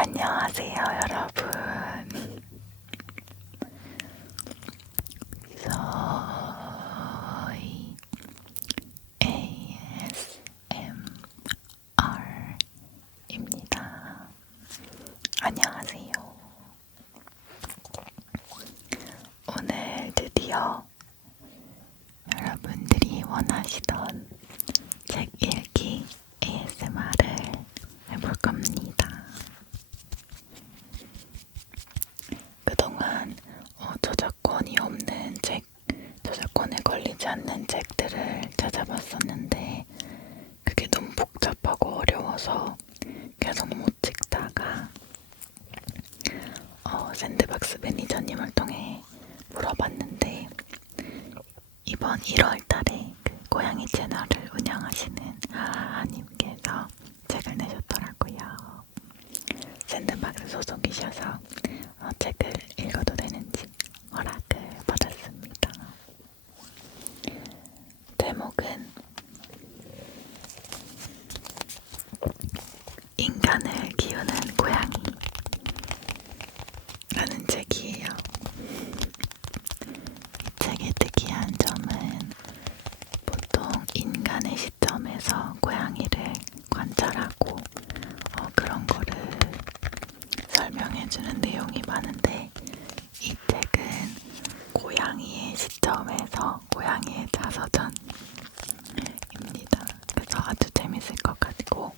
안녕하세요, 여러분. 저희 ASMR입니다. 안녕하세요. 오늘 드디어 여러분들이 원하시던 책 읽기 ASMR을 해볼 겁니다. 그동안 저작권이 없는 책, 저작권에 걸리지 않는 책들을 찾아봤었는데 그게 너무 복잡하고 어려워서 계속 못 찍다가 샌드박스 매니저님을 통해 물어봤는데 이번 1월달에 그 고양이 채널을 운영하시는 하하님께서 책을 내셨더라고요. 샌드박스 소속이셔서 책을 읽어도 되는지 허락을 받았습니다. 제목은 인간을 키우는 고양이 라는 책이에요. 이 책의 특이한 점은 보통 인간의 시점에서 고양이를 관찰하고 그런 거를 설명해주는 내용이 많은데 이 책은 고양이의 시점에서 고양이의 자서전입니다. 그래서 아주 재밌을 것 같고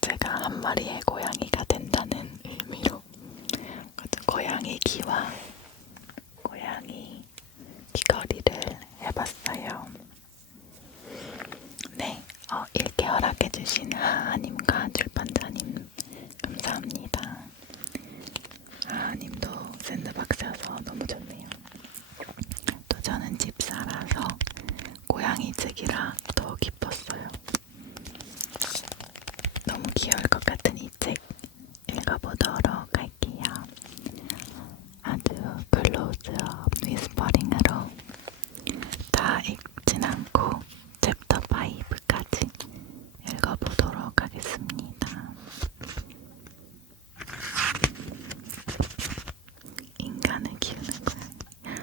제가 한 마리의 고양이가 된다는 의미로 고양이 귀와 고양이 귀걸이를 해봤어요. 네, 읽게 허락해주신 하하님과 출판자님 감사합니다. 하하님도 샌드박스여서 너무 좋네요. 또 저는 집사라서 고양이 책이라 더 기뻤어요. 너무 귀여울 것 같은 이 책 읽어보도록 할게요. 아주 클로즈업 위스퍼링으로 다 읽진 않고 챕터 5까지 읽어보도록 하겠습니다. 인간을 키우는 고양이.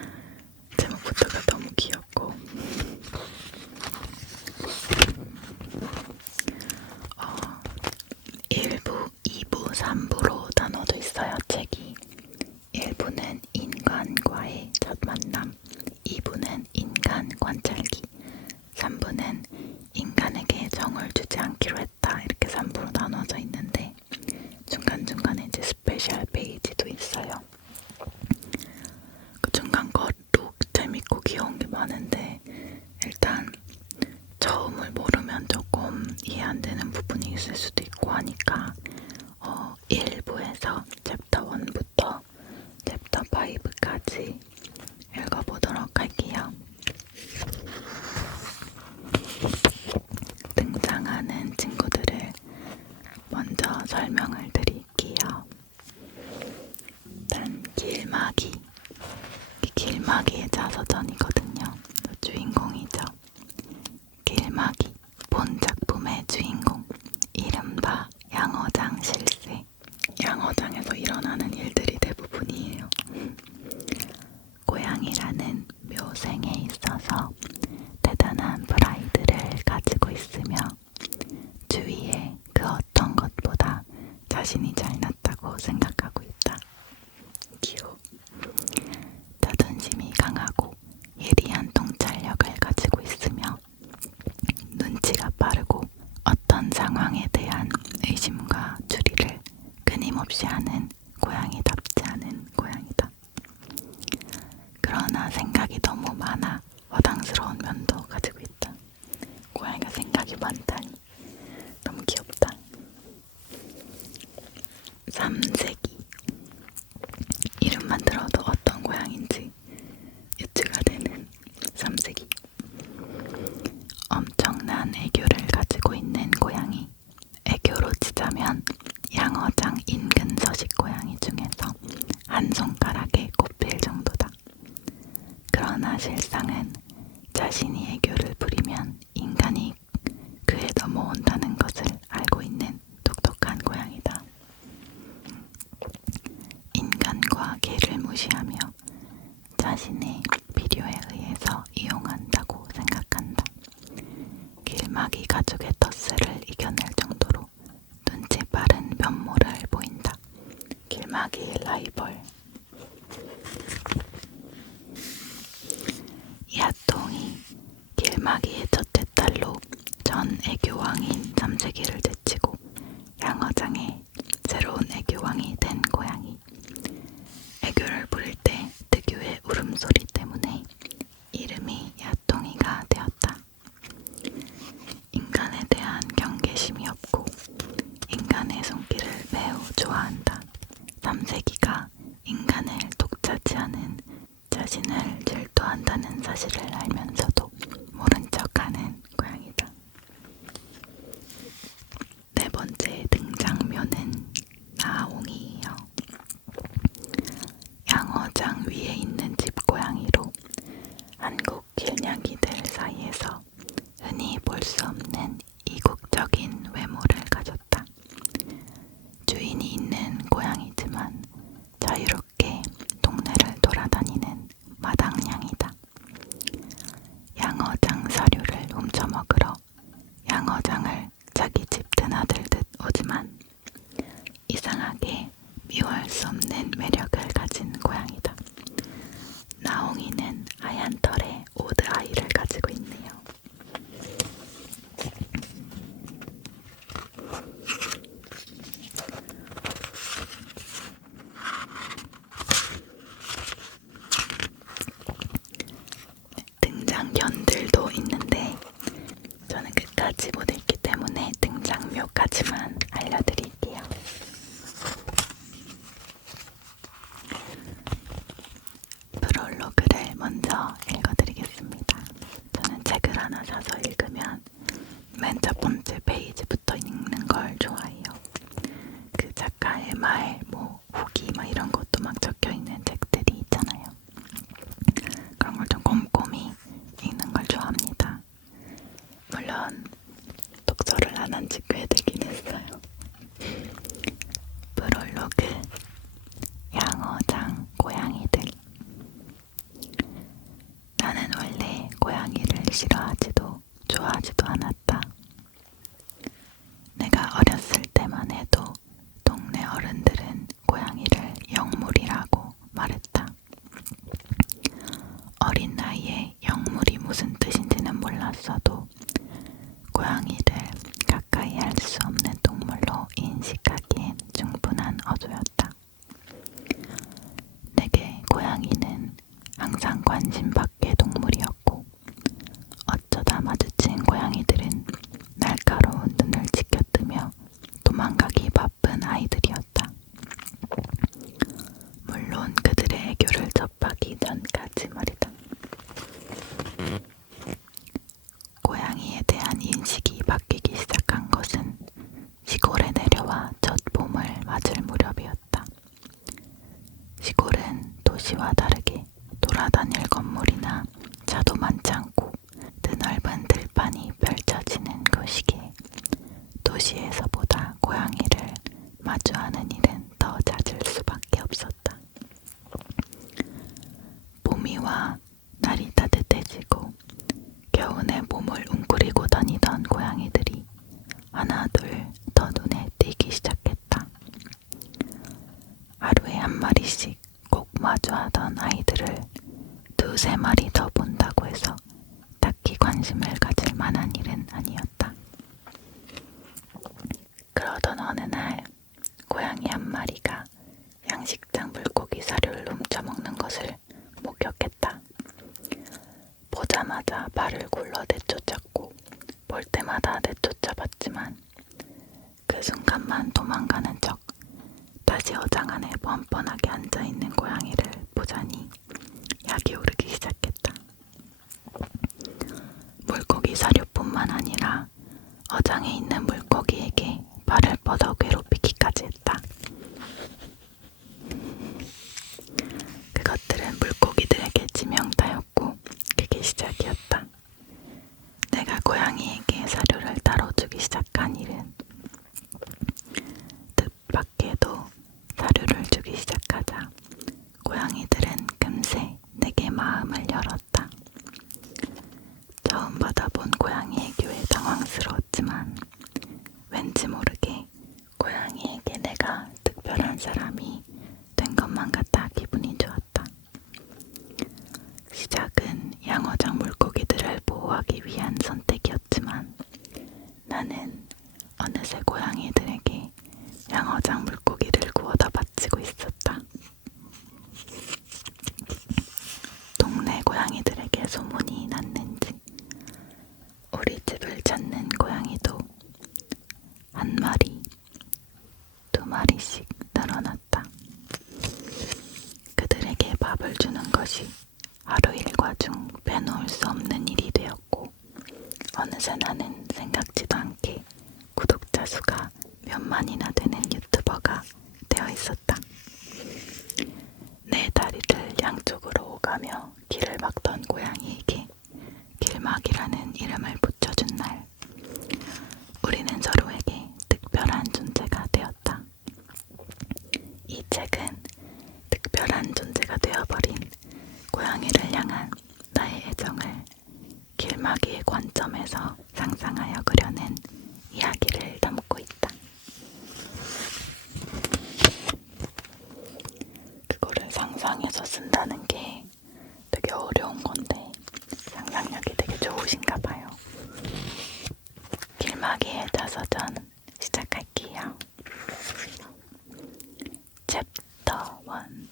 제목부터가 너무 귀엽고 어, 1부, 2부, 3부로 나눠져 있어요. 책이 1부는 인간과의 첫 만남, 2부는 인간 관찰기, 3부는 인간에게 정을 주지 않기로 했다. 이렇게 3부로 나눠져 있는데 중간중간에 이제 스페셜 페이지도 있어요. 그 중간 것도 재밌고 귀여운 게 많은데 일단 처음을 모르면 조금 이해 안 되는 부분이 있을 수도 있고 하니까 1부에서 챕터 1부터 챕터 5까지 읽어보도록 할게요. 등장하는 친구들을 먼저 설명을 드릴게요. 일단 길막이, 길막이의 자서전이거든요. 주인공이죠. 길막이, 본 작품의 주인공, 이른바 양어장 실세. 양어장에서 일어나는 일들이 대부분이에요. 고양이라는 묘생에 있어서 대단한 프라이드를 가지고 있으며 주위에 그 어떤 것보다 자신이 잘났다고 생각하고 있다. 귀여워. 자존심이 강하고 예리한 통찰력을 가지고 있으며 눈치가 빠르고 어떤 상황에 대한 의심과 추리를 끊임없이 하는 고양이답지 않은 고양이다. 그러나 생각이 너무 많아 허당스러운 면도 가지고 있다. 고양이가 생각이 많다니 너무 귀엽다. 삼색이, 이름만 들어도 어떤 고양인지 유추가 되는 삼색이. 엄청난 애교를 가지고 있는 고양이. 애교로 치자면 양어장 인근 서식 고양이 중에서 한 손가락에 꼽힐 정도다. 그러나 실상은 자신이 애교를 부리면 인간이 그에 넘어온다는 것을 알고 있는 똑똑한 고양이다. 라이벌. 이 핫동이 길마기의 첫째 딸로 전 애교왕인 삼세기를 제치고 양어장의 새로운 애교왕이 된 고양이. 애교를 부릴 때 특유의 울음소리 때문에 이름이 야똥이가 되었다. 인간에 대한 경계심이 없고 인간의 손길을 매우 좋아한다. 삼세기가 인간을 독차지하는 자신을 질투한다는 사실을 알면서도 모른 척하는 고양이다. 네 번째 등장묘는 나옹이에요. 양어장 위에 있는 집 고양이로 한국 길냥이들 사이에서 흔히 볼 수 없는 이국적인 외모를 가졌다. 주인이 있는 고양이지만 자유롭게 동네를 돌아다니는 마당냥이다. 양어장 사료를 훔쳐먹으러 양어장을 자기 집 드나들듯 오지만 이상하게 미워할 수 없는 매력을 가진 고양이다. 나옹이는 하얀 털에 오드 아이를 가지고 있네요. 등장견들도 있는데 저는 끝까지 못 읽기 때문에 등장묘까지만 알려드릴게요. 프롤로그를 먼저 읽어드리겠습니다. 저는 책을 하나 사서 읽으면 맨 첫 번째 페이지부터 읽는 걸 좋아해요. 그 작가의 말, 후기 이런 것도 막 적혀있는 책들이 있잖아요. 그런 걸 좀 꼼꼼히 읽는 걸 좋아합니다. 물론 독서를 안 한 지 꽤 되긴 했어요. 프롤로그. 양어장 고양이들. 나는 원래 고양이를 싫어하지도 좋아하지도 않았다. 내가 어렸을 때만 해도 동네 어른들은 고양이를 영물이라고 말했다. 어린 나이에 영물이 무슨 뜻인지는 몰랐어도 고양이를 가까이 할 수 없는 동물로 인식하기엔 충분한 어조였다. 내게 고양이는 항상 관심 밖의 동물이었고 어쩌다 마주친 고양이들은 날카로운 눈을 지켜뜨며 도망가기 바쁜 아이들이었다. 물론 그들의 애교를 접하기 전까지 말이다. 고양이에 대한 인식이 바뀌기 시작한 것은 시골에 내려와 첫 봄을 맞을 무렵이었다. 시골은 도시와 다르게 돌아다닐 건물이나 차도 많지 않고 드넓은 들판이 펼쳐지는 그 시기에 도시에서보다 고양이를 마주하는 일은 더 잦을 수밖에 없었다. 봄이 와 날이 따뜻해지고 겨우내 몸을 웅크리고 다니던 고양이들이 하나둘 더 눈에 띄기 시작했다. 하루에 한 마리씩 꼭 마주하던 아이들을 두세 마리 더 본다고 해서 딱히 관심을 가질 만한 일은 아니었다. 그러던 어느 날 고양이 한 마리가 양식장 물고기 사료를 훔쳐먹는 것을 목격했다. 보자마자 발을 굴러 내쫓았고 볼 때마다 내쫓아봤지만 그 순간만 도망가는 척 다시 어장 안에 뻔뻔하게 앉아있는 고양이를 보자니 약이 오르기 시작했다. 물고기 사료뿐만 아니라 어장에 있는 물고기에게 발을 뻗어 괴롭히기까지 했다. 그것들은 물고기들에게 치명타였고 그게 시작이었다. 내가 고양이에게 사료를 따로주기 시작한 일은 뜻밖에도 사료를 주기 시작하자 고양이들은 금세 내게 마음 어느새 고양이들에게 양어장 물고기를 구워다 바치고 있었다. 동네 고양이들에게 소문이 났는지 우리 집을 찾는 고양이도 한 마리, 두 마리씩 늘어났다. 그들에게 밥을 주는 것이 하루 일과 중 빼놓을 수 없는 일이 되었고 어느새 나는 생각지도 않게 구독자 수가 몇만이나 되는 유튜버가 되어 있었다. 내 다리를 양쪽으로 오가며 길을 막던 고양이에게 길막이라는 이름을 붙여준 날, 우리는 서로에게 특별한 존재가 되었다. 이 책은 특별한 존재가 되어버린 고양이를 향한 나의 애정을 길막이의 관점에서 상상하여 그려낸 이야기를 담고 있다. 그거를 상상해서 쓴다는 게 되게 어려운 건데 상상력이 되게 좋으신가 봐요. 길막이의 자서전 시작할게요. 챕터 1.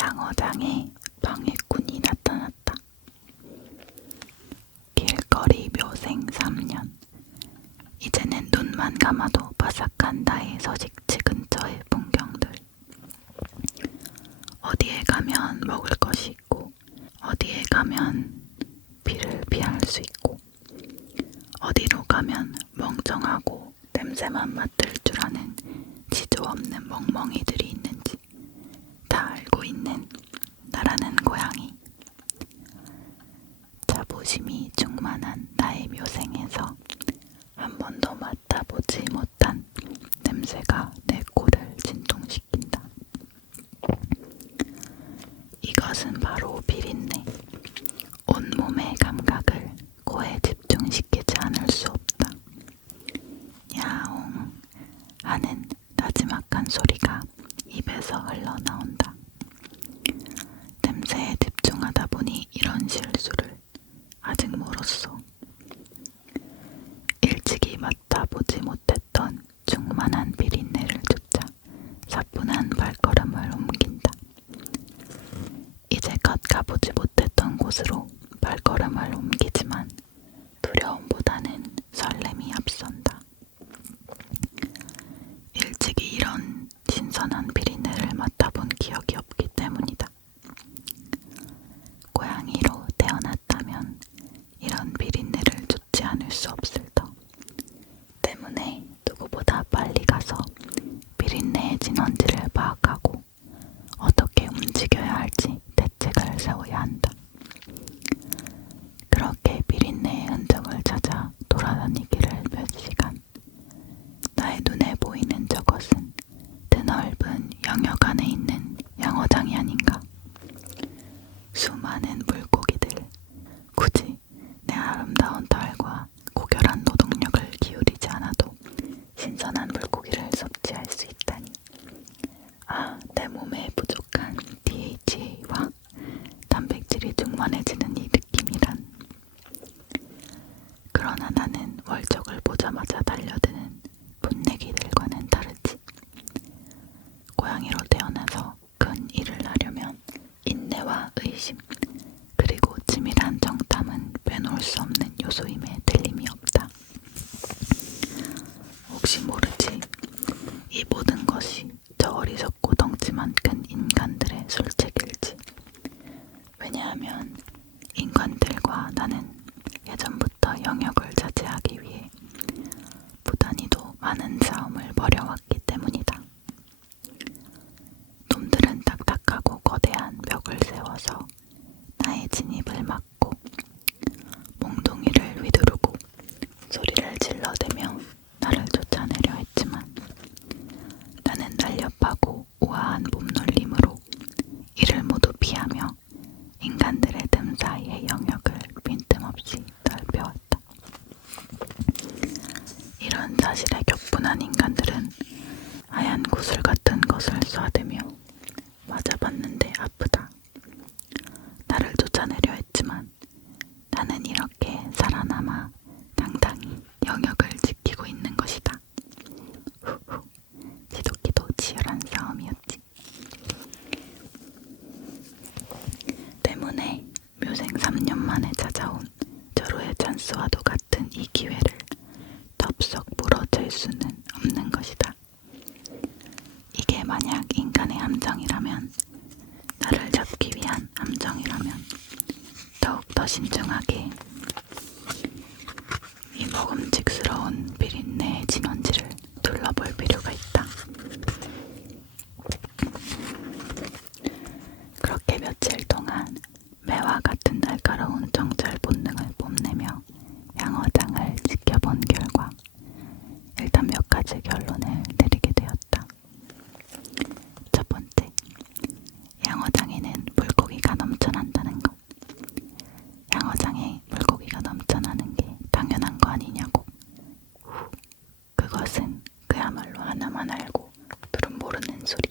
양어장에 방해꾼이 나타났다. 길거리 묘생 3년. 이제는 눈만 감아도 바삭한 나의 서식지 근처의 풍경들. 어디에 가면 먹을 것이 있고 어디에 가면 비를 피할 수 있고 어디로 가면 멍청하고 냄새만 맡을 줄 아는 지조 없는 멍멍이들이 있는지 다 알고 있는 나라는 고양이. 자부심이 충만한 나의 묘생에서 한 번도 맡아보지 못한 냄새가 내 코를 진동시킨다. 이것은 바로 비린내. 온몸의 감각을 코에 집중시키지 않을 수 없다. 야옹 하는 나지막한 소리가 입에서 흘러나온다. 냄새에 집중하다 보니 이런 실수를 아직 멀었어. 일찍이 맡아보지 못했던 충만한 비린내를 쫓아 사뿐한 발걸음을 옮긴다. 이제껏 가보지 못했던 곳으로 발걸음을 옮기지만 두려움보다는 설렘이 앞선다. 일찍이 이런 신선한 비린내를 맡아본 기억이 없기 때문이다. 고양이로 태어났다면 이런 비린내를 쫓지 않을 수 없을 터. 때문에 누구보다 빨리 가서 비린내의 진원지를 파악하고 어떻게 움직여야 할지 대책을 세워야 한다. 그렇게 비린내의 흔적을 찾아 돌아다니기를 몇 시간. 나의 눈에 보이는 저것은 드넓은 영역 안에 있는 양어장이 아닌가. 수많은 물고기들. 굳이 내 아름다운 털과 고결한 노동력을 기울이지 않아도 신선한 물고기를 섭취할 수 있다니. 아, 내 몸에 부족한 DHA와 단백질이 충만해지는 이 느낌이란. 그러나 나는 월적을 보자마자 달려드는 분내기들과는 다르지. 고양이로 태어나서 큰 일을 하려면 인내와 의심 그리고 치밀한 정탐은 빼놓을 수 없는 요소임에 틀림이 없다. 혹시 모르지. 이 모든 것이 저 어리석고 덩치만 큰 인간들의 술책일지. 왜냐하면 인간들과 나는 예전부터 영역을 차지하기 위해 부단히도 많은 싸움을 벌여왔기 때문이다. 놈들은 딱딱하고 거대한 벽을 세워서 나의 진입을 막고 몽둥이를 휘두르고 소리를 질러대며 나를 쫓아내려 했지만 나는 날렵하고 우아한 몸놀림으로 이를 모두 피하며 인간들의 틈 사이의 영역을 빈틈없이 넓혀왔다. 이런 사실에 격분한 인간들은 하얀 구슬 같은 것을 쏴대며 맞아봤는데 아프다. 나를 쫓아내려 했지만 나는 이렇게 살아남아 당당히 영역을 지키고 될 수는 없는 것이다. 이게 만약 인간의 함정이라면, 나를 잡기 위한 함정이라면 더욱더 신중하게 이 먹음직스러운 비린내의 진원지를 둘러볼 필요가 있다. 그렇게 며칠 동안 매와 같은 날카로운 정찰 본능을 뽐내며 양어장을 지켜본 결과 일단 몇 가지 결론을 내리게 되었다. 첫 번째, 양어장에는 물고기가 넘쳐난다는 것. 양어장에 물고기가 넘쳐나는 게 당연한 거 아니냐고. 그것은 그야말로 하나만 알고 둘은 모르는 소리.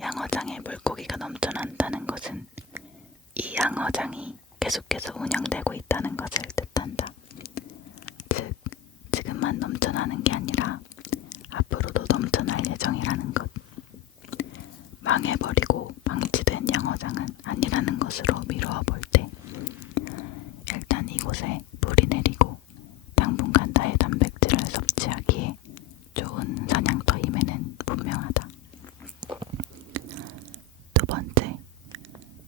양어장에 물고기가 넘쳐난다는 것은 이 양어장이 계속해서 운영되고 있다는 것을 뜻한다. 즉, 지금만 넘쳐나는 게 아니라 앞으로도 넘쳐날 예정이라는 것. 망해버리고 방치된 양어장은 아니라는 것으로 미루어 볼 때, 일단 이곳에 물이 내리고 당분간 나의 단백질을 섭취하기에 좋은 사냥터임에는 분명하다. 두 번째,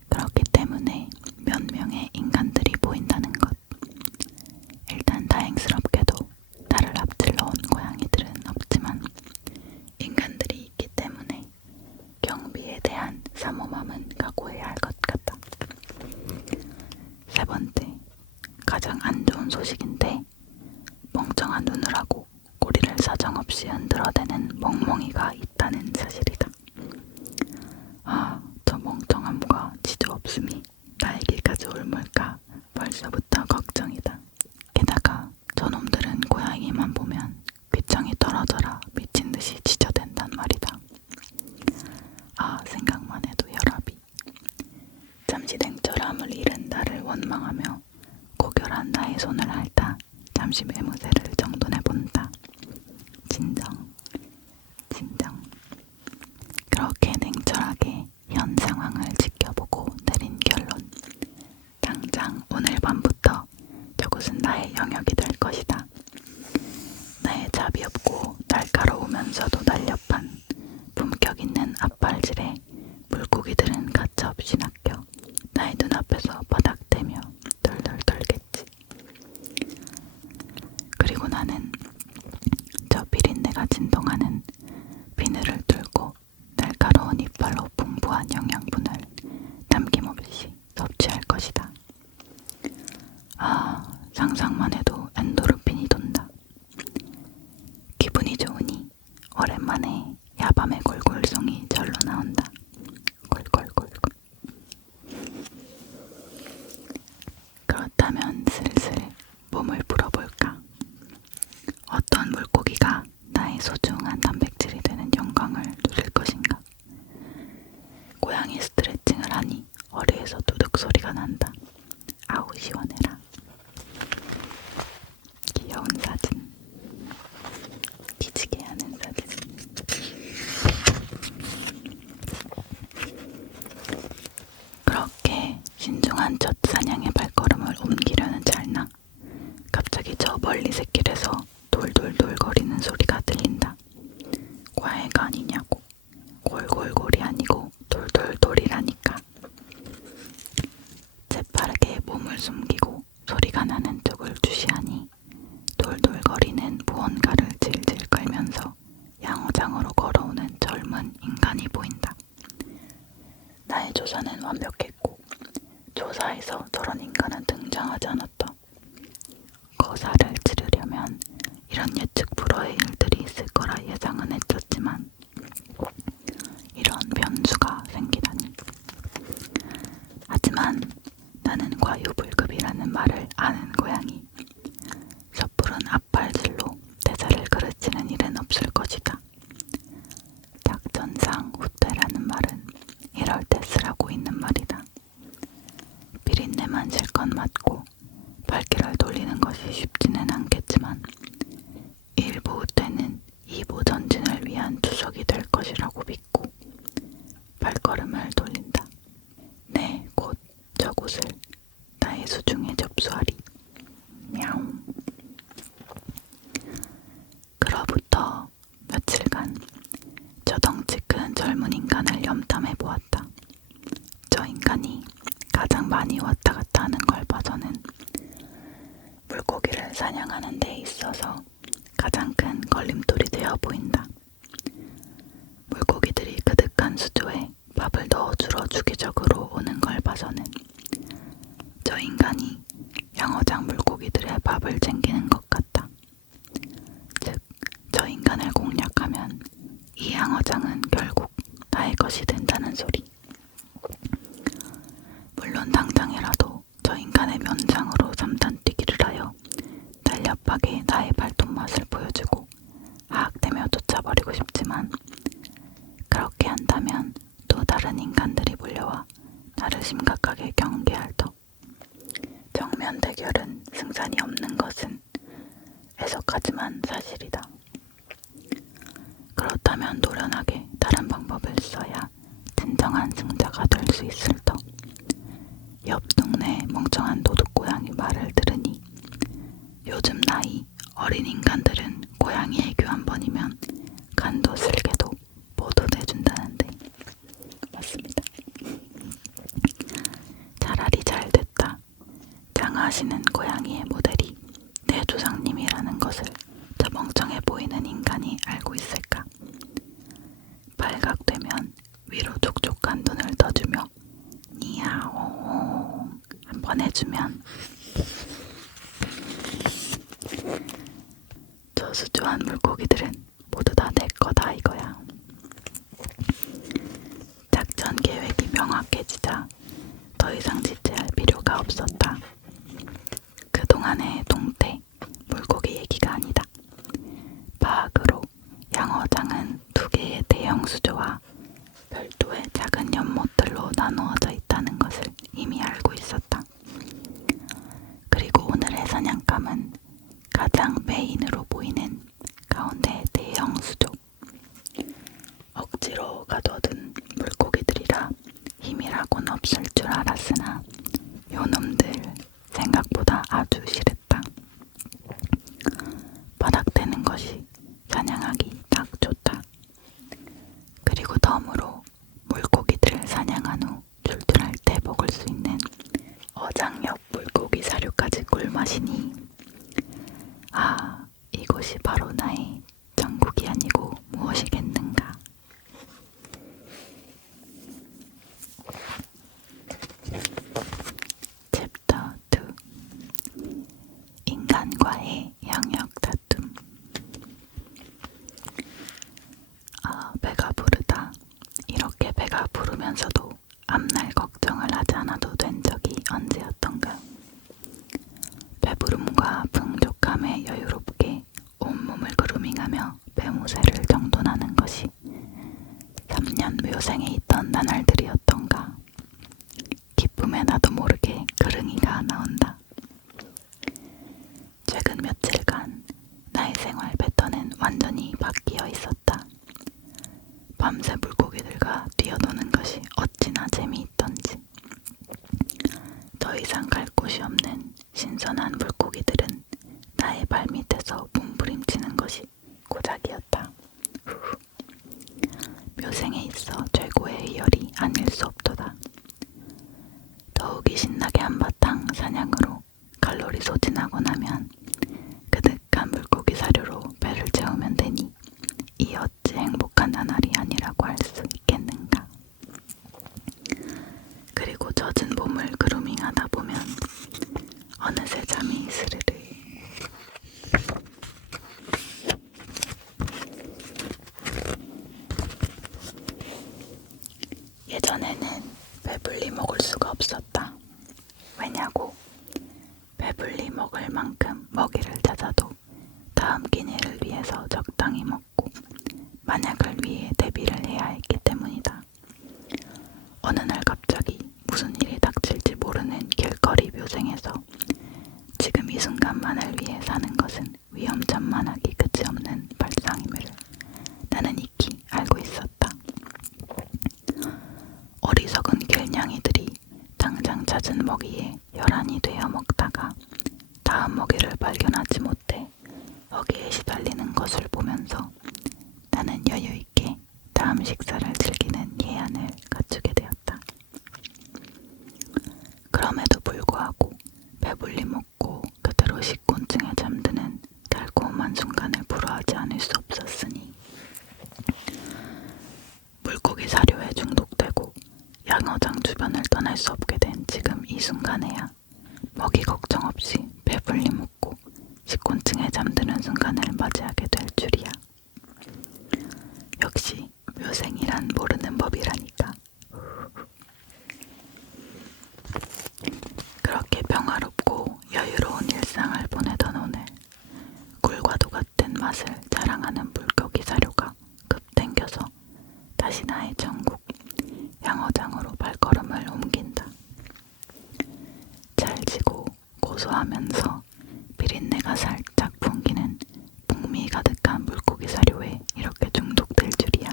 그렇기 때문에 몇 명의 인간들이 보인다는 것. 일단 다행스럽게도 나를 앞질러 온 고양이들은 없지만 인간들이 있기 때문에 경비에 대한 삼엄함은 각오해야 할 것 같다. 세 번째, 가장 안 좋은 소식인데 멍청한 눈을 하고 꼬리를 사정없이 흔들어대는 멍멍이가 있다는 사실이다. 저 멍청함과 지조없음이 나에게까지 올물까 벌써부터 걱정이다. 게다가 저놈들은 고양이만 보면 귀청이 떨어져라 미친듯이 지저댄단 말이다. 생각만 해도 혈압이. 잠시 냉철함을 잃은 나를 원망하며 고결한 나의 손을 핥아 잠시 매무새를 정돈해본다. 진정. 그렇게 냉철하게 현 상황을 지켜보고 내린 결론. 당장 오늘 밤부터 저곳은 나의 영역이 될 것이다. 나의 자비 없고 날카로우면서도 날렵한 품격 있는 앞발질에 물고기들은 가차없이 낚여 나의 눈앞에서 바닥대며 덜덜 떨겠지. 그리고 나는 저 비린내가 진동하는 비늘을 뚫고 날카로운 이빨로 풍부한 영양분을 남김없이 섭취할 것이다. 상상만 해도 엔도르핀이 돈다. 기분이 좋으니 오랜만에 야밤의 골골송이 절로 나온다. 골골골골. 그렇다면 슬슬 몸을 풀어볼까? 어떤 물고기가 나의 소중한 단백질이 되는 영광을 누릴 것인가? 고양이 스트레칭을 하니 허리에서 두둑 소리가 난다. 아우 시원해라. 귀여운 사진. 기지개 하는 사진. 그렇게 신중한 첫 사냥의 발걸음을 옮기려는 찰나 갑자기 저 멀리 샛길에서 돌돌돌 거리는 소리가 들린다. 과외가 아니냐고. 골골골이 아니고 돌돌돌이라니까. 재빠르게 몸을 숨기고 소리가 나는 쪽을 주시하니 돌돌거리는 무언가를 질질 끌면서 양어장으로 걸어오는 젊은 인간이 보인다. 나의 조사는 완벽했고 조사에서 저런 인간은 등장하지 않았다. 거사를 치르려면 이런 예측 불허의 일들이 있을 거라 예상은 했었지만 이런 변수가 생기다니. 하지만 나는 과유불급이라는 말을 아는 고양이. 섣부른 앞발질로 대사를 그르치는 일은 없을 것이다. 작전상 후퇴라는 말은 이럴 때 쓰라고 있는 말이다. 비린내만 실컷 맡고 발길을 돌리는 것이 쉽지는 않겠지만 1부 후퇴는 2부 전진을 위한 투석이 될 것이라고 믿고 발걸음을 돌린다. 네, 곧 저곳을 나의 수중에 접수하리. 야옹. 보았다. 저 인간이 가장 많이 왔다 갔다 하는 걸 봐서는 물고기를 사냥하는 데 있어서 가장 큰 걸림돌이 되어 보인다. 물고기들이 그득한 수조에 밥을 넣어주러 주기적으로 오는 걸 봐서는 저 인간이 양어장 물고기들의 밥을 챙기는 것 같다. 즉, 저 인간을 공략하면 이 양어장은 결국 나의 것이 된다는 소리. 물론 당장이라도 저 인간의 면장으로 3단 뛰기를 하여 날렵하게 나의 발톱맛을 보여주고 하악대며 쫓아버리고 싶지만 그렇게 한다면 또 다른 인간들이 몰려와 나를 심각하게 경계할 터. 정면 대결은 승산이 없는 것은 애석하지만 사실이다. 그렇다면 노련하게 다른 방법을 써야 진정한 승자가 될 수 있을 터. 옆 동네 멍청한 도둑고양이 말을 들으니 요즘 나이 어린 인간들은 고양이 애교 한 번이면 간도 슬개도 모두 내준다는데 맞습니다. 차라리 잘 됐다. 장하시는 고양이의 모델이 내 조상님이라는 것을 저 멍청해 보이는 인간이 알고 있을까? 발각되면 위로 촉촉한 눈을 떠주며 니아옹 한번 해주면 저수조한 물고기들은 모두 다 내 거다 이거야. 작전 계획이 명확해지자 더 이상 지체할 필요가 없었다. 그동안의 동태, 물고기 얘기가 아니다. 파악으로 양어장은 2개의 대형 수조와 별도의 작은 연못들로 나누어져 있다는 것을 이미 알고 있었다. 그리고 오늘의 사냥감은 가장 메인으로 보이는 가운데 대형 수조. 억지로 가둬둔 물고기들이라 힘이라곤 없을 줄 알았으나 요놈들 생각보다 아주 실했다. 바닥대는 것이 사냥하기 딱 좋다. 그리고 덤으로 물고기들을 사냥한 후 출출할 때 먹을 수 있는 어장 옆 물고기 사료까지 꿀맛이니 아, 이곳이 바로 나의 천국이 아니고 무엇이겠는가. 챕터 2 인간과의 영역 다툼. 배가 부르다. 이렇게 배가 부르면서도 앞날 걱정을 하지 않아도 된 적이 언제였던가. 배부름과 풍족함에 여유롭게 온몸을 그루밍하며 배무새를 정돈하는 것이 3년 묘생에 있던 나날들이었던가. 기쁨에 나도 모르게 그릉이가 나온다. 최근 며칠간 나의 생활 패턴은 완전히 바뀌어 있었다. 밤새 물고기들과 뛰어노는 것이 어찌나 재미있던지. 더 이상 갈 곳이 없는 신선한 물고기들은 나의 발밑에서 몸부림치는 것이 고작이었다. 묘생에 있어 최고의 희열이 아닐 수 없도다. 더욱이 신나게 한바탕 사냥으로 칼로리 소진하고 나면 그득한 물고기 사료로 배를 채우면 되니 이 어찌 행복한 나날이 아니라고 할 수 있겠는가. 그리고 젖은 몸을 그루밍하다 보면 어느새 잠이 스르르. 예전에는 배불리 먹을 수가 없었다. 왜냐고? 배불리 먹을 만큼 먹이를 찾아도 다음 끼니를 위해서 적당히 먹고 만약을 위해 대비를 해야 했기 때문이다. 어느 날 갑자기 무슨 일이 닥칠지 모르는 길거리 묘생에서 지금 이 순간만을 위해 사는 것은 위험천만하기 끝이없는 발상임을 나는 익히 알고 있었다. 어리석은 길냥이들이 당장 찾은 먹이에 열한이 되어 먹다가 다음 먹이를 발견하지 못해 거기에 시달리는 것을 보면서 나는 여유있게 다음 식사를 즐기는 예안을 갖지 걱정하지 않을 수 없었으니 물고기 사료에 중독되고 양어장 주변을 떠날 수 없게 된 지금 이 순간에야 먹이 걱정 없이 배불리 먹고 식곤증에 잠드는 순간을 맞이하게 될 줄이야. 역시 묘생이란 모르는 법이라니까. 그렇게 평화롭고 여유로운 일상을 보내던 오늘, 굴과도 같은 맛을 자랑하는 물고기 사료가 급 땡겨서 다시 나의 천국 양어장으로 발걸음을 옮긴다. 찰지고 고소하면서 비린내가 살짝 풍기는 풍미 가득한 물고기 사료에 이렇게 중독될 줄이야.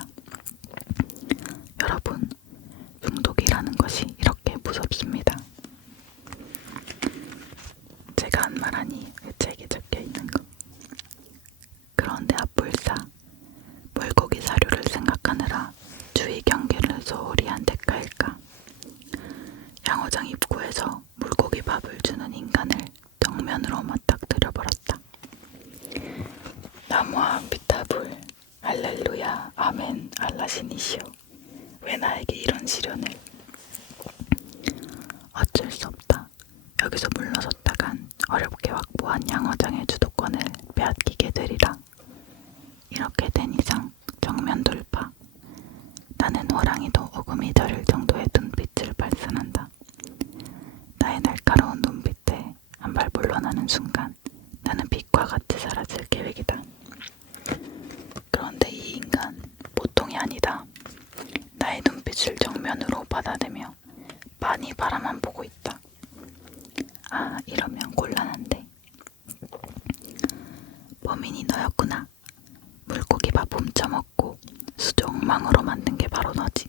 여러분, 중독이라는 것이 이렇게 무섭습니다. 제가 한 말 아니에요. 책에 적혀있는 거. 그런데 앞불사, 물고기 사료를 생각하느라 주의 경계를 소홀히 한 대가일까? 양어장 입구에서 물고기 밥을 주는 인간을 정면으로 맞닥뜨려버렸다. 나무와 비타불, 할렐루야, 아멘, 알라신이시여. 왜 나에게 이런 시련을? 어쩔 수 없다. 여기서 물러섰다간 어렵게 확보한 양어장의 주도권을 빼앗기게 되리라. 이렇게 된 이상 정면 돌파. 나는 호랑이도 오금이 저릴 정도의 눈빛을 발산한다. 나의 날카로운 눈빛에 한 발 물러나는 순간 나는 빛과 같이 사라질 계획이다. 그런데 이 인간 보통이 아니다. 나의 눈빛을 정면으로 받아대며 많이 바라만 보고 있다. 아, 이러면 곤란한데. 범인이 너였구나. 물고기 밥 훔쳐먹고 수족망으로 만든 게 바로 너지.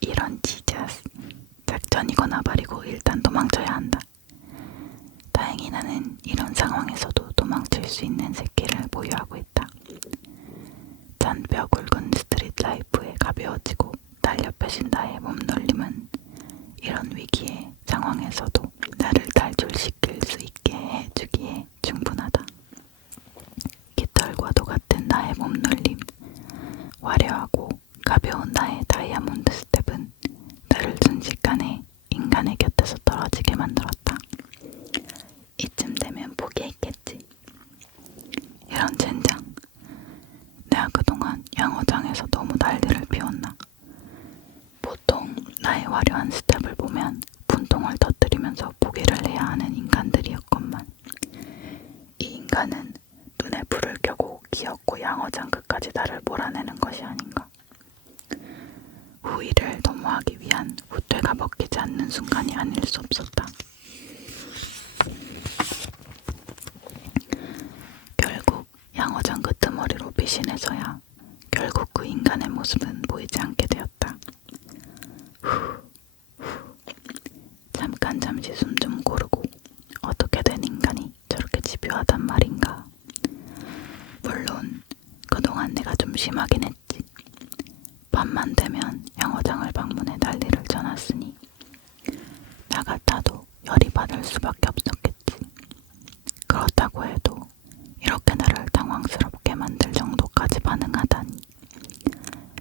이런 지저스. 작전이거나 말이고 일단 도망쳐야 한다. 다행히 나는 이런 상황에서도 도망칠 수 있는 새끼를 보유하고 있다. 잔뼈 굵은 스트릿 라이프에 가벼워지고 달려 펴신 나의 몸놀림은 이런 위기의 상황에서도 나를 탈출시킬 수 있게 해주기에 충분하다. 깃털과도 같은 나의 몸놀림, 화려하고 가벼운 나의 다이아몬드 스텝은 나를 순식간에 인간의 곁에서 떨어지게 만들었다. 이쯤 되면 포기했겠지. 이런 젠장. 내가 그동안 양어장에서 너무 난리를 피웠나? 보통 나의 화려한 스텝을 보면 분통을 터뜨리면서 포기를 해야 하는 인간들이었건만 이 인간은 눈에 불을 켜고 기어코 양어장 끝까지 나를 몰아내는 것이 아닌가. 후위를 도모하기 위한 후퇴가 먹히지 않는 순간이 아닐 수 없었다. 결국 양어장 끄트머리로 피신해서야 결국 그 인간의 모습은 보이지 않게 되었다. 잠시 숨 좀 고르고 어떻게 된 인간이 저렇게 집요하단 말인가. 물론 그동안 내가 좀 심하긴 했지. 밤만 되면 양어장을 방문해 난리를 쳐놨으니 나 같아도 열이 받을 수밖에 없었겠지. 그렇다고 해도 이렇게 나를 당황스럽게 만들 정도까지 반응하다니.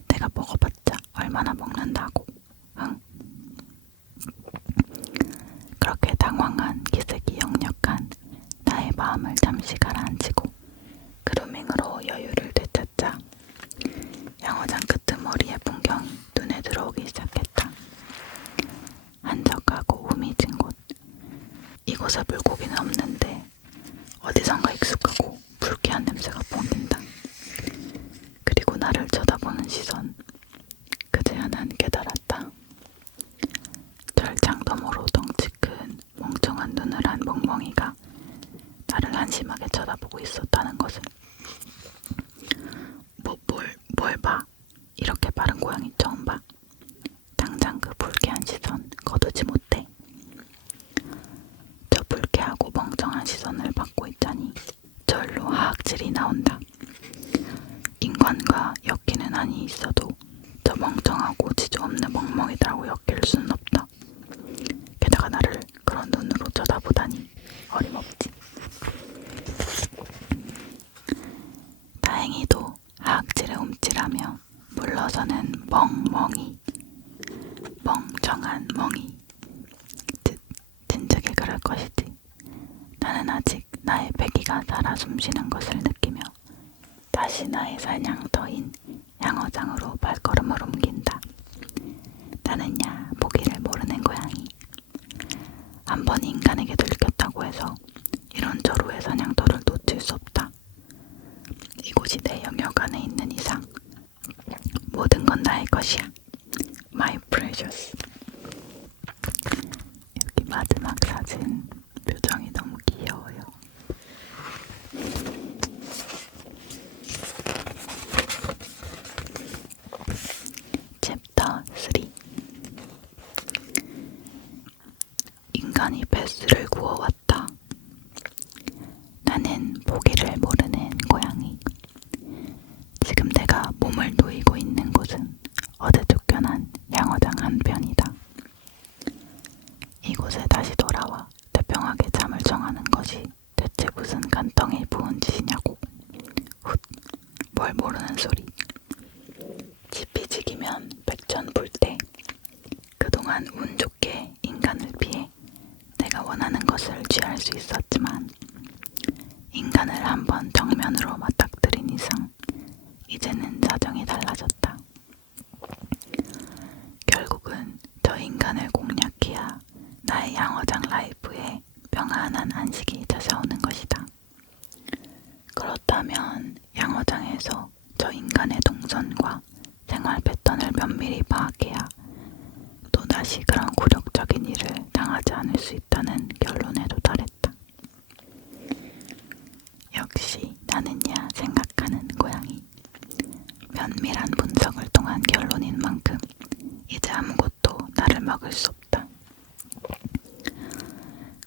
내가 먹어봤자 얼마나 먹는다고. 응? 그렇게 당황한 기색이 역력한 나의 마음을 잠시 가라앉히고 그루밍으로 여유를 되찾자 양어장 끄트머리의 풍경이 눈에 들어오기 시작했다. 한적하고 우미진 곳. 이곳에 물고기는 없는데 어디선가 익숙하고 불쾌한 냄새가 풍긴다. 그리고 나를 쳐다보는 시선. 그제야 난 깨달았다. 절창더머로 덩치 큰 멍청한 눈을 한 멍멍이가 나를 한심하게 쳐다보고 있었다는 것을. 뭘 봐? 이렇게 빠른 고양이 처음 봐. 당장 그 불쾌한 시선 거두지 못해. 저 불쾌하고 멍청한 시선을 받고 있자니 절로 하악질이 나온다. 인간과 엮이는 한이 있어도 저 멍청하고 지조 없는 멍멍이들하고 엮일 수는 없다. 게다가 나를 그런 눈으로 쳐다보다니 어림없지. 찌질하며 물러서는 멍멍이, 멍청한 멍이. 진즉에 그럴 것이지. 나는 아직 나의 패기가 살아 숨쉬는 것을 느끼며 다시 나의 사냥터인 양어장으로 발걸음을 옮긴다. 나는야 보기를 모르는 고양이. 한번 인간에게 들켰다고 해서 이런저런의 사냥터를 놓칠 수 없다. 이곳이 내 영역 안에 있는 이상 모든 건 나의 것이야. My precious. 여기 마지막 사진 표정이 너무 귀여워요. 챕터 3. 인간이 뱃수를 구워왔다. 나는 보기를 모르는 고양이. 지금 내가 몸을 놓이고 있는 곳은 어제 쫓겨난 양어장 한편이다. 이곳에 다시 돌아와 태평하게 잠을 정하는 것이 대체 무슨 간덩이 부은 짓이냐고. 훗, 뭘 모르는 소리. 지피지기면 백전불태. 그동안 운 좋게 인간을 피해 내가 원하는 것을 취할 수 있었지만 인간을 한번 정면으로 맞닥뜨린 이상 이제는 사정이 달라졌다. 결국은 저 인간을 공략해야 나의 양어장 라이프에 평안한 안식이 찾아오는 것이다. 그렇다면 양어장에서 저 인간의 동선과 생활 패턴을 면밀히 파악해야 또다시 그런 굴욕적인 일을 당하지 않을 수 있다는 결론에 도달했다. 역시 나는야 생각하는 고양이. 면밀한 분석을 통한 결론인 만큼 이제 아무것도 나를 막을 수 없다.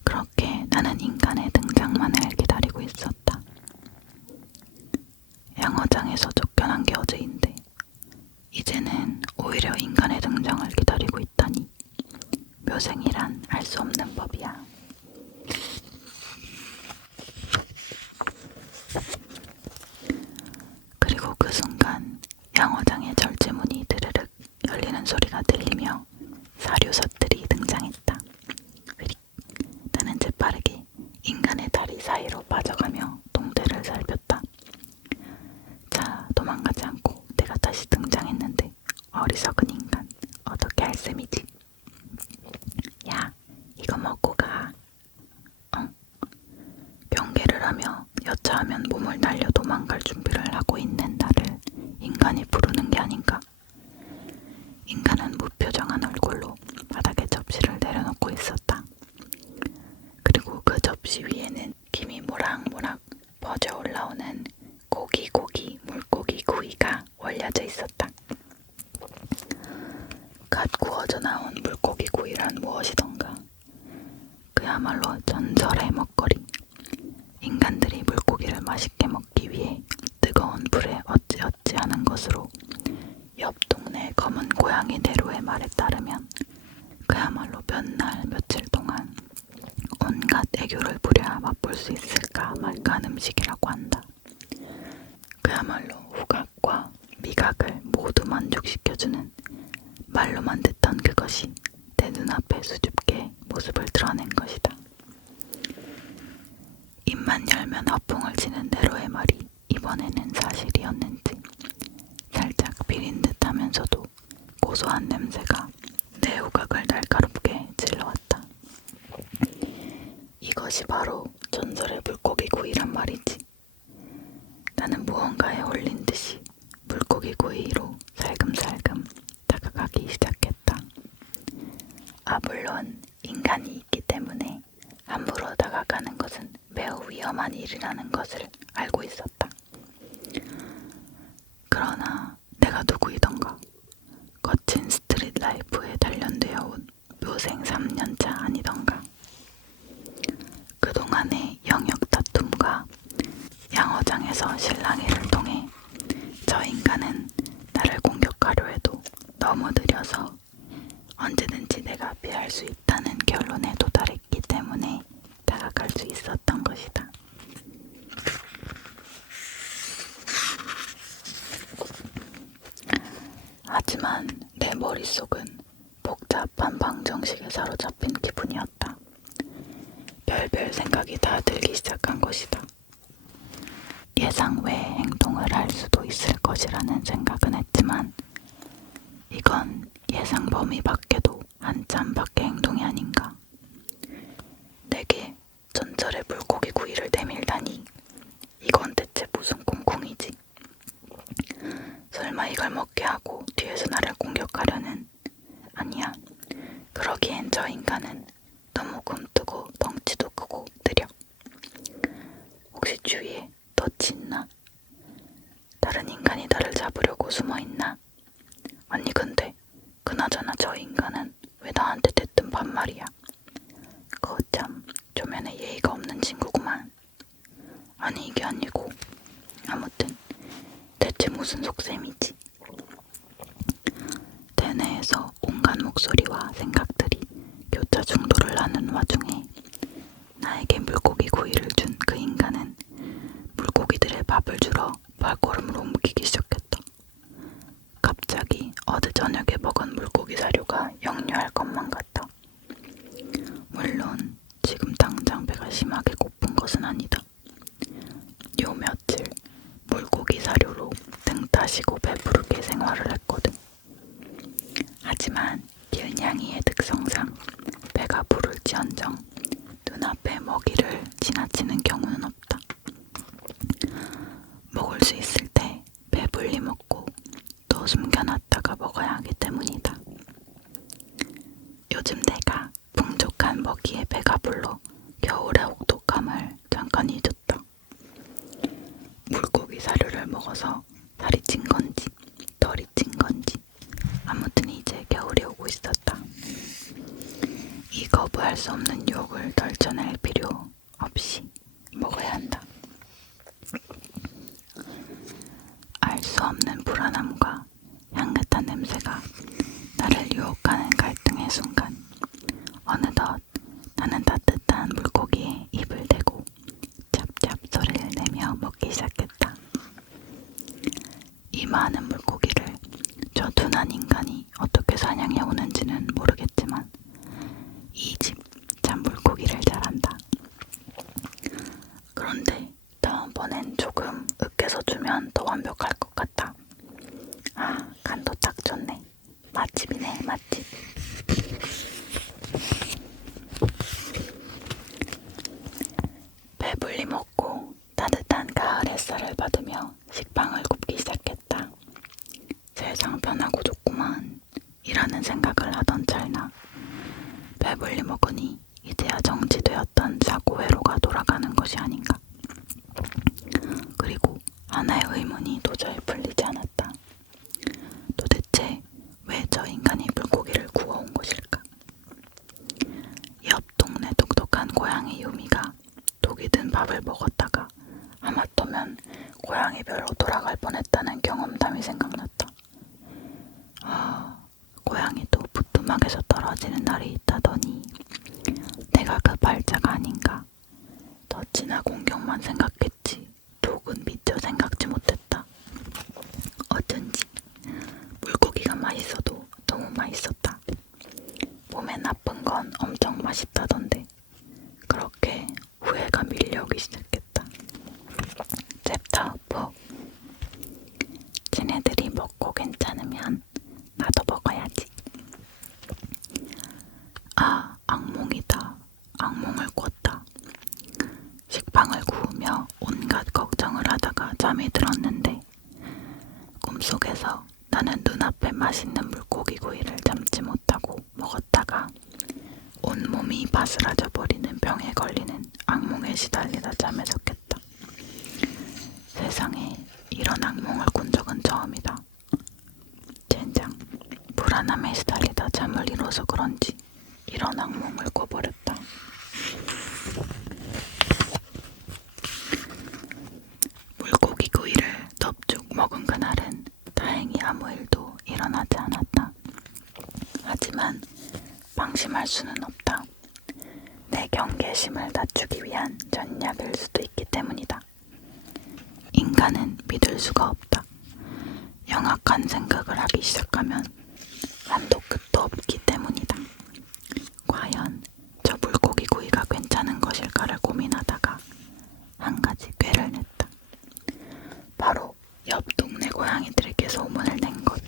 그렇게 나는 인간의 등장만을 기다리고 있었다. 양어장에서 쫓겨난 게 어제인데 이제는 오히려 인간의 등장을 기다리고 있다니 묘생이란 알 수 없는 법이야. 그리고 그 순간 양어장의 절제문이 드르륵 열리는 소리가 들리며 사료사들이 등장했다. 휘릭. 나는 재빠르게 인간의 다리 사이로 빠져가며 동태를 살폈다. 자, 도망가지 않고 내가 다시 등장했는데 어리석은 인간 어떻게 할 셈이지? 야, 이거 먹고 가. 경계를 하며 여차하면 몸을 날려 도망갈 준비를 하고 있는 나를 인간이 부르는 게 아닌가? 인간은 무표정한 얼굴로 바닥에 접시를 내려놓고 있었다. 그리고 그 접시 위에는 김이 모락모락 퍼져 올라오는 고기 물고기 구이가 올려져 있었다. 갓 구워져 나온 물고기 구이란 무엇이던가. 그야말로 전설의 먹거리. 인간들이 물고기를 맛있게 먹기 위해 뜨거운 불에 어찌어찌 하는 것으로 옆 동네 검은 고양이 네로의 말에 따르면 그야말로 몇 날 며칠 동안 온갖 애교를 부려야 맛볼 수 있을까 말까 한 음식이라고 한다. 그야말로 후각과 미각을 모두 만족시켜주는 말로만 듣던 그것이 내 눈앞에 수줍게 모습을 드러낸 것이다. 입만 열면 허풍을 치는 네로의 말이 이번에는 사실이었는지 살짝 비린 듯 하면서도 고소한 냄새가 내 후각을 날카롭게 찔러왔다. 이것이 바로 전설의 물고기 구이란 말이지. 나는 무언가에 홀린 듯이 물고기 구이로 살금살금 다가가기 시작했다. 물론 인간이 있기 때문에 함부로 다가가는 것은 매우 위험한 일이라는 것을 알고 있었다. 그러나 내가 누구이던가 거친 스트릿 라이프에 단련되어 온 묘생 3년차 아니던가. 그동안의 영역 다툼과 양어장에서 실랑이를 통해 저 인간은 나를 공격하려 해도 너무 느려서 언제든지 내가 피할 수 있다는 결론에 도달했기 때문에 다가갈 수 있었던 것이다. 하지만 내 머릿속은 복잡한 방정식에 사로잡힌 기분이었다. 별별 생각이 다 들기 시작한 것이다. 예상 외의 행동을 할 수도 있을 것이라는 생각은 했지만 이건 예상 범위 밖에도 한참 밖의 행동이 아닌가. 내게 전설의 물고기 구이를 내밀다니 이건 대체 무슨 꿍꿍이지? 설마 이걸 먹게 하고 뒤에서 나를 공격하려는? 아니야. 그러기엔 저 인간은 너무 굼뜨고 덩치도 크고 느려. 혹시 주위에 덫이 있나? 다른 인간이 나를 잡으려고 숨어있나? 아니 근데 그나저나 저 인간은 왜 나한테 대뜸 반말이야? 거참 조면에 예의가 없는 친구구만. 아니 이게 아니고 아무튼 대체 무슨 속셈이지? 대내에서 온갖 목소리와 생각들이 교차 충돌을 하는 와중에 나에게 물고기 구이를 준 그 인간은 물고기들의 밥을 주러 발걸음을 옮기기 시작했다. 갑자기 어제 저녁에 먹은 물고기 사료가 역류할 것만 같다. 물론 지금 당장 배가 심하게 고픈 것은 아니다. 요 며칠 물고기 사료로 등 따시고 배부르게 생활을 했거든. 하지만 길냥이의 특성상 배가 부를지언정 눈앞에 먹이를 지나치는 경우는 없다. 먹을 수 있을 때 배불리 먹고 또 숨겨놨다가 먹어야 하기 때문이다. 요즘 내가 풍족한 먹이에 배가 불러 겨울의 혹독함을 잠깐 잊었다. 물고기 사료를 먹어서 살이 찐 건지 덜이 찐 건지 아무튼 이제 겨울이 오고 있었다. 이 거부할 수 없는 유혹을 덜쳐낼 필요 없이 먹어야 한다. 알 수 없는 불안함과 향긋한 냄새가 나를 유혹하는 갈등의 순간 어느덧 나는 따뜻한 물고기에 입을 대고 짭짭 소리를 내며 먹기 시작했다. 이 많은 물고기를 저 둔한 인간이 어떻게 사냥해 오는지는 모르겠지만 이 집 참 물고기를 잘한다. 그런데 다음번엔 조금 으깨서 주면 더 완벽할 것 같다. 아, 간도 딱 좋네. 맛집이네, 맛집. 배불리 먹고 따뜻한 가을 햇살을 받으며 식빵을 굽기 시작했다. 세상 편하고 좋구만 이라는 생각을 하던 찰나 배불리 먹으니 이제야 정지되었던 사고회로가 돌아가는 것이 아닌가. 그리고 하나의 의문이 도저히 풀리지 않았다. 도대체 왜 저 인간이 물고기를 구워온 것일까? 옆 동네 똑똑한 고양이 유미가 독이 든 밥을 먹었다가 하마터면 고양이 별로 돌아갈 뻔했다는 경험담이 생각났다. 아, 고양이도 부뚜막에서 떨어지는 날이 있다더니 내가 그 발자가 아닌가. 덫이나 공격만 생각했지 독은 미처 생각지 못했다. 어쩐지 물고기가 맛있어도 너무 맛있었다. 몸에 나쁜 건 엄청 맛있다던데 그렇게 후회가 밀려오기 시작했다. 챕터 4. 쟤네들이 먹고 괜찮으면 나도 먹어야지. 아, 악몽이다. 악몽을 꿨다. 식빵을 구우며 온갖 걱정을 하다가 잠이 들었는데 꿈속에서 나는 눈앞에 맛있는 물고기 구이를 참지 못하고 먹었다가 온몸이 바스라져 버리는 병에 걸리는 악몽에 시달리다 잠에 졌겠다. 세상에 이런 악몽을 꾼 적은 처음이다. 젠장, 불안함에 시달리다 잠을 이뤄서 그런지 이런 악몽을 꿔버렸다. 물고기 구이를 넙죽 먹은 그날은 다행히 아무 일도 일어나지 않았다. 하지만 방심할 수는 없다. 내 경계심을 낮추기 위한 전략일 수도 있기 때문이다. 인간은 믿을 수가 없다. 영악한 생각을 하기 시작하면 한도 끝도 없기 때문이다. 과연 저 물고기 구이가 괜찮은 것일까를 고민하다가 한 가지 꾀를 냈다. 바로 옆 동네 고양이들에게 소문을 낸 것.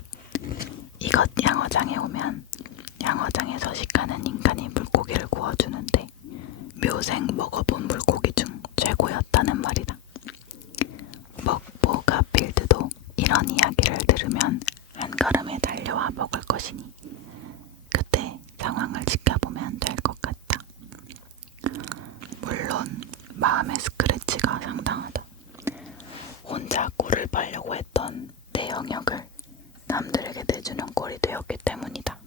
이것 양어장에 오면 양어장에 서식하는 인간이 물고기를 구워주는데 묘생 먹어본 물고기 중 최고였다는 말이다. 먹보 가필드도 이런 이야기를 들으면 한걸음에 달려와 먹을 것이니 그때 상황을 지켜보면 될 것 같다. 물론 마음의 스크래치가 상당하다. 혼자 꼴을 빨려고 했던 내 영역을 남들에게 내주는 꼴이 되었기 때문이다.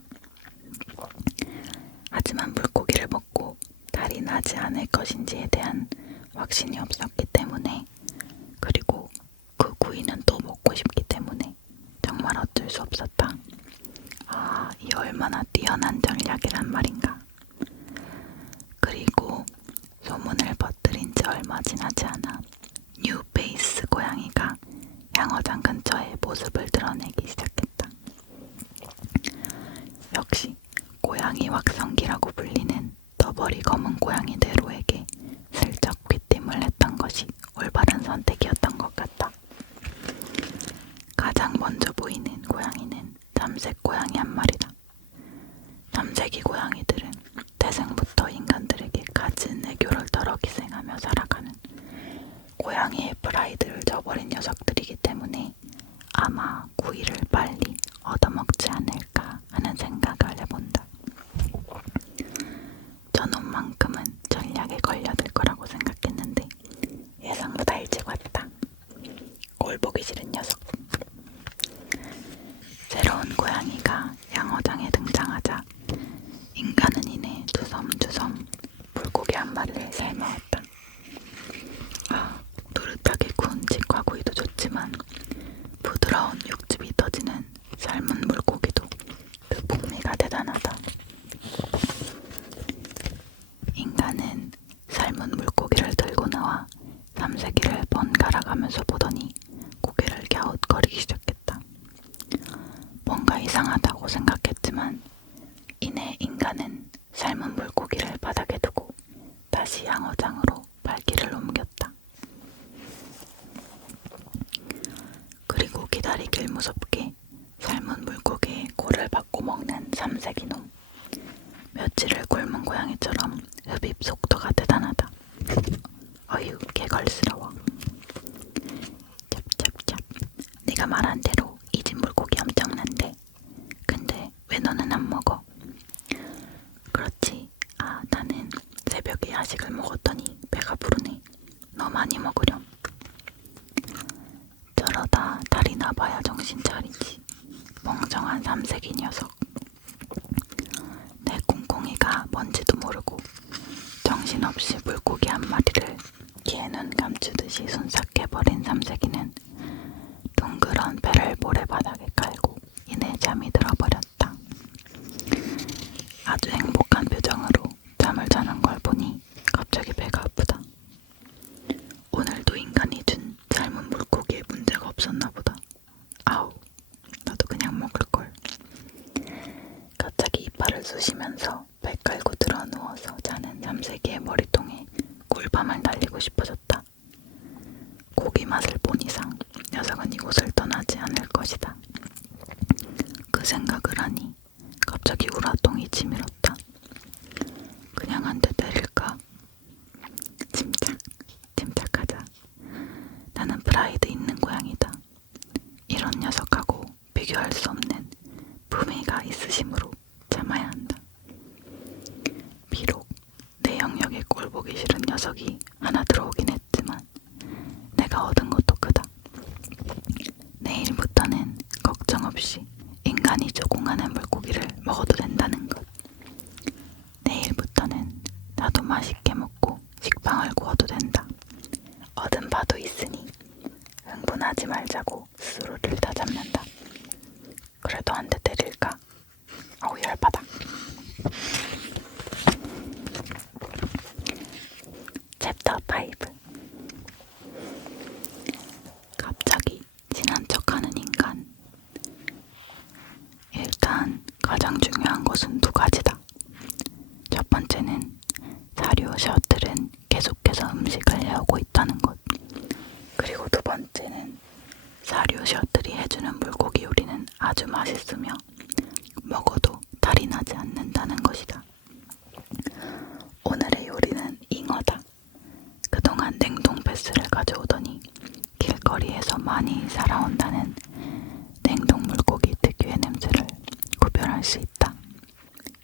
하지만 물고기를 먹고 달이 나지 않을 것인지에 대한 확신이 없었기 때문에, 그리고 그 구이는 또 먹고 싶기 때문에 정말 어쩔 수 없었다. 아, 이 얼마나 뛰어난 전략이란 말인가. 그리고 소문을 퍼뜨린 지 얼마 지나지 않아 뉴페이스 고양이가 양어장 근처에 모습을 드러내기 시작했다. 역시 고양이 확성기라고 불리는 더버리 검은 고양이대로에게 슬쩍 귀띔을 했던 것이 올바른 선택이었던 것 같다. 가장 먼저 보이는 고양이는 삼색 고양이 한 마리다. 삼색이 고양이들은 태생부터 인간들에게 갖은 애교를 덜어 기생하며 살아가는 고양이의 프라이드를 저버린 녀석들이기 때문에 아마 구이를 빨리 얻어먹지 않을까 하는 생각을 해본다. 저놈만큼은 전략에 걸려들 거라고 생각했는데 예상보다 일찍 왔다. 꼴 보기 싫은 녀석. 새로운 고양이가 양어장에 등장하자 인간은 이내 주섬주섬 물고기 한 마리를 삶아왔다. 아, 노릇하게 구운 직화구이도 좋지만 부드러운 육즙이 터지는 삶은 물고기도 그 풍미가 대단하다. 인간은 삶은 물고기를 들고 나와 삼세기를 번갈아 가면서 보더니 고개를 갸웃거리기 시작했다. 뭔가 이상하다고 생각했지만 이내 인간은 삶은 물고기를 바닥에 두고 다시 양어장으로 발길을 옮겼다. 그리고 기다리길 무섭게 삶은 물고기의 골을 받고 먹는 삼색이놈. 며칠을 굶은 고양이처럼 흡입 속도가 대단하다. 어휴, 개걸스러워. 짭짭짭. 네가 말한 대로 이 집 물고기 엄청난데 근데 왜 너는 안 먹어? 그렇지. 아, 나는 새벽에 야식을 먹었더니 배가 부르네. 너 많이 먹으렴. 저러다 달이 나봐야 정신 차리지. 멍청한 삼색이 녀석. 내 꿍꿍이가 뭔지도 모르고 정신없이 물고기 한 마리를 개눈 감추듯이 순삭해버린 삼색이는 둥그런 배를 모래바닥에 깔고 이내 잠이 들어버렸다. 아주 행복한 표정으로 잠을 자는 걸 보니 갑자기 배가 아프다. 오늘도 인간이 준 삶은 물고기에 문제가 없었나 보다. 아우, 나도 그냥 먹을걸. 갑자기 이빨을 쑤시면서 배 깔고 들어 누워서 자는 삼색이의 머리통에 꿀밤을 날리고 싶어졌다. 고기 맛을 본 이상 녀석은 이곳을 떠나지 않을 것이다. 그 생각을 하니 갑자기 우라통이 치밀었다. 그냥 한 대 때릴까? 침착하자. 나는 프라이드 있는 고양이다. 이런 녀석하고 비교할 수 없는 품위가 있으심으로 참아야 한다. 비록 내 영역에 꼴 보기 싫은 녀석이 하나 들어오긴 했지만 내가 얻은 것도 크다. 내일부터는 걱정 없이 인간이 조공하는 물고기를 먹어도 된다는 것. 내일부터는 나도 맛있게 먹고 식빵을 구워도 된다. 얻은 바도 있으니 흥분하지 말자고 스스로를 다잡는다. 그래도 한 대 때릴까? 어우, 열받아. 챕터 5. 갑자기 친한 척하는 인간. 것은 두 가지다. 첫 번째는 사료 셔틀은 계속해서 음식을 해오고 있다는 것. 그리고 두 번째는 사료 셔틀이 해주는 물고기 요리는 아주 맛있으며 먹어도 탈이 나지 않는다는 것이다. 오늘의 요리는 잉어다. 그동안 냉동 패스를 가져오더니 길거리에서 많이 살아온다는 냉동 물고기 특유의 냄새를 구별할 수 있다.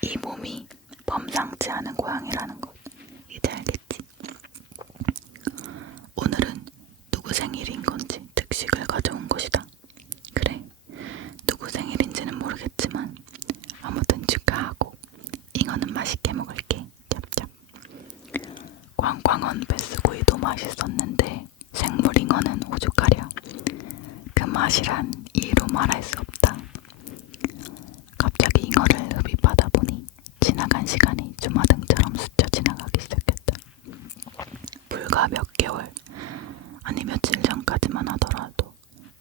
이 몸이 범상치 않은 고양이라는 것 이제 알겠지? 오늘은 누구 생일인 건지 특식을 가져온 것이다. 그래, 누구 생일인지는 모르겠지만 아무튼 축하하고 잉어는 맛있게 먹을게. 짭짭. 꽝꽝언 베스구이도 맛있었는데 생물 잉어는 오죽하랴. 그 맛이란 이로 말할 수 없다. 갑자기 잉어를 흡입하다 보니 지나간 시간이 주마등처럼 스쳐 지나가기 시작했다. 불과 몇 개월, 아니 며칠 전까지만 하더라도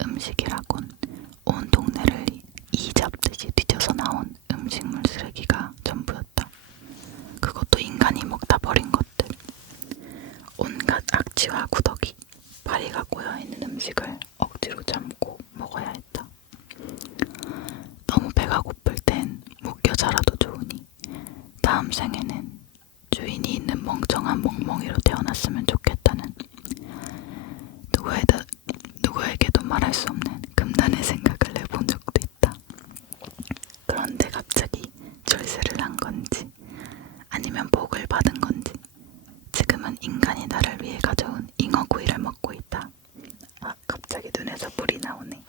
음식이라곤 온 동네를 이잡듯이 뒤져서 나온 음식물 쓰레기가 전부였다. 그것도 인간이 먹다 버린 것들. 온갖 악취와 구더기, 파리가 꼬여있는 음식을 억지로 참고 먹어야 했다. 너무 배가 고플 땐 목겨자라도 좋으니 다음 생에는 주인이 있는 멍청한 멍멍이로 태어났으면 좋겠다는 누구에게도 말할 수 없는 금단의 생각을 해본 적도 있다. 그런데 갑자기 출세를 한 건지 아니면 복을 받은 건지 지금은 인간이 나를 위해 가져온 잉어구이를 먹고 있다. 아, 갑자기 눈에서 물이 나오네.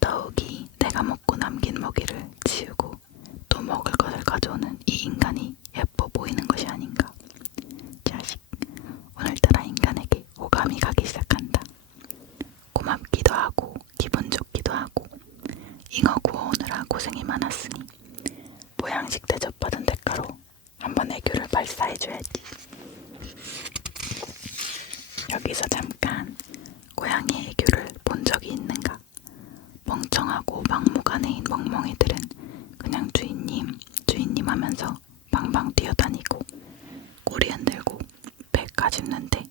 더욱이 내가 먹고 남긴 먹이를 치우고 또 먹을 것을 가져오는 이 인간이 예뻐 보이는 것이 아닌가. 자식, 오늘따라 인간에게 호감이 가기 시작한다. 고맙기도 하고 기분 좋기도 하고 잉어 구워오느라 고생이 많았으니 보양식 대접받은 대가로 한번 애교를 발사해줘야지. 여기서 잠깐 고양이의 애교를 본 적이 있는가? 멍청하고 막무가내인 멍멍이들은 그냥 주인님 하면서 방방 뛰어다니고 꼬리 흔들고 배 까짓는데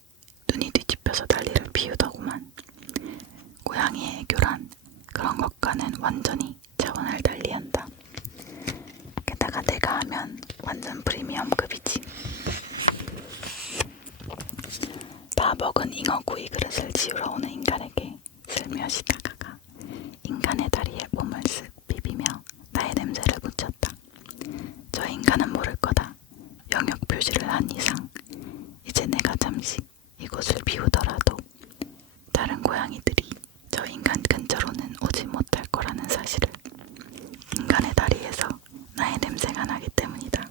눈이 뒤집혀서 난리를 피우더구만. 고양이의 애교란 그런 것과는 완전히 차원을 달리한다. 게다가 내가 하면 완전 프리미엄급이지. 다 먹은 잉어구이 그릇을 치우러 오는 인간에게 슬며시 다가가 인간의 다리에 몸을 쓱 비비며 나의 냄새를 묻혔다. 저 인간은 모를 거다. 영역 표시를 한 이상 이제 내가 잠시 이곳을 비우더라도 다른 고양이들이 저 인간 근처로는 오지 못할 거라는 사실을. 인간의 다리에서 나의 냄새가 나기 때문이다.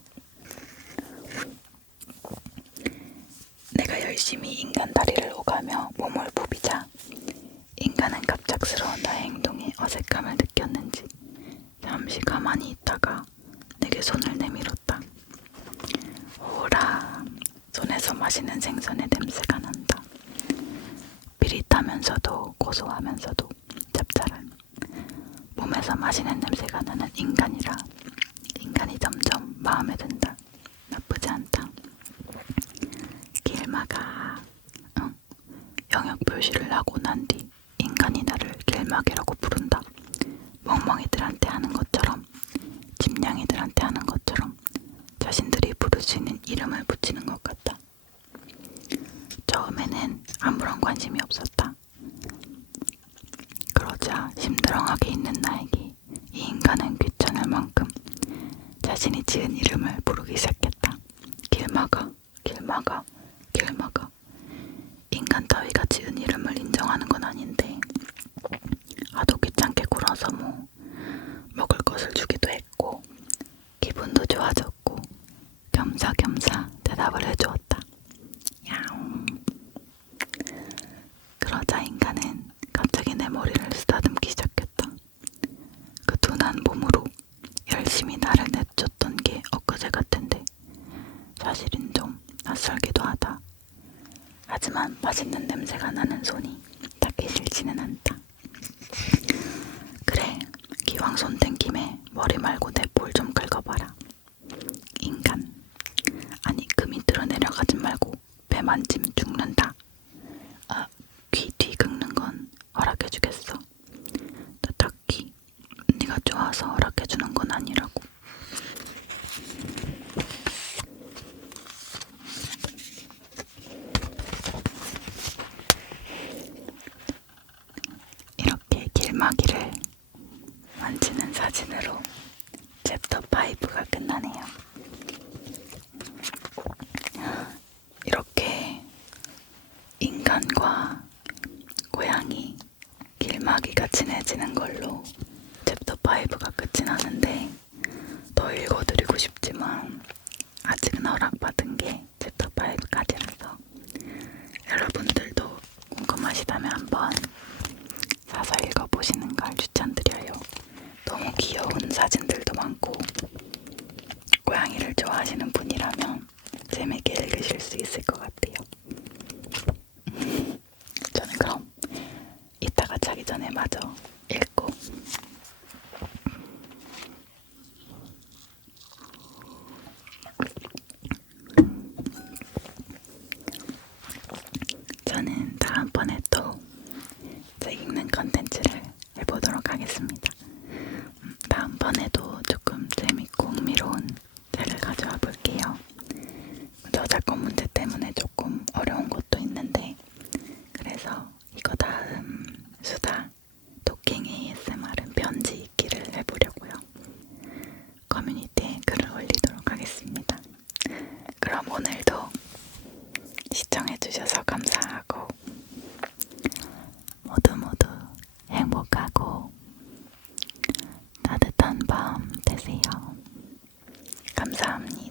내가 열심히 인간 다리를 오가며 몸을 부비자 인간은 갑작스러운 나의 행동에 어색함을 느꼈는지 잠시 가만히 있다가 내게 손을 내밀었다. 오라, 손에서 맛있는 생선의 냄새가 난다. 비릿하면서도 고소하면서도 짭짤한 몸에서 맛있는 냄새가 나는 인간이라 인간이 점점 마음에 든다. 나쁘지 않다. 길마가 영역 표시를 하고 난 뒤 인간이 나를 길마개라고 부른다. 멍멍이들한테 하는 것처럼 집냥이들한테 하는 것처럼 자신들이 부를 수 있는 이름을 붙이는 것 같다. 처음에는 아무런 관심이 없었다. 그러자 심드렁하게 있는 나에게 이 인간은 귀찮을 만큼 자신이 지은 이름을 부르기 시작했다. 길마가, 길마가, 길마가. 인간 따위가 지은 이름을 인정하는 건 아닌데 하도 귀찮게 굴어서 먹을 것을 주기도 했고 기분도 좋아졌고 겸사겸사 대답을 해주었다. 야옹. 그러자 인간은 갑자기 내 머리를 쓰다듬기 시작했다. 그 둔한 몸으로 열심히 나를 내쫓던 게 엊그제 같은데 사실은 좀 낯설기도 하다. 하지만 맛있는 냄새가 나는 손이 닿기 싫지는 않다. 그래, 기왕 손 댄 김에 머리 말고 내 볼 아, 귀 뒤 긁는 건 허락해주겠어. 나 딱히 네가 좋아서 허락해주는 건 아니라고. 이렇게 길막이를 만지는 사진으로 챕터 5가 끝나네요. 이렇게 인간과 고양이 길막이가 친해지는 걸로 챕터 5가 끝이 나는데 더 읽어드리고 싶지만 아직은 허락받은 게 챕터 5까지라서 여러분들도 궁금하시다면 한번 사서 읽어보시는 걸 추천드려요. 너무 귀여운 사진들도 많고 고양이를 좋아하시는 분이라면 재밌게 읽으실 수 있을 것 같아요. 저는 그럼 이따가 자기 전에 마저 읽고 저는 다음번에 또 책 읽는 컨텐츠를 해보도록 하겠습니다. 다음번에도 조금 재밌고 흥미로운 책을 가져와 볼게요. 저작권 문제 때문에 조금 어려운 것도 있는데 그래서 이거 다음 수다 토킹 ASMR은 편지 읽기를 해보려고요. 커뮤니티에 글을 올리도록 하겠습니다. 그럼 오늘도 시청해주셔서 감사하고 모두 행복하고 따뜻한 밤 되세요. 감사합니다.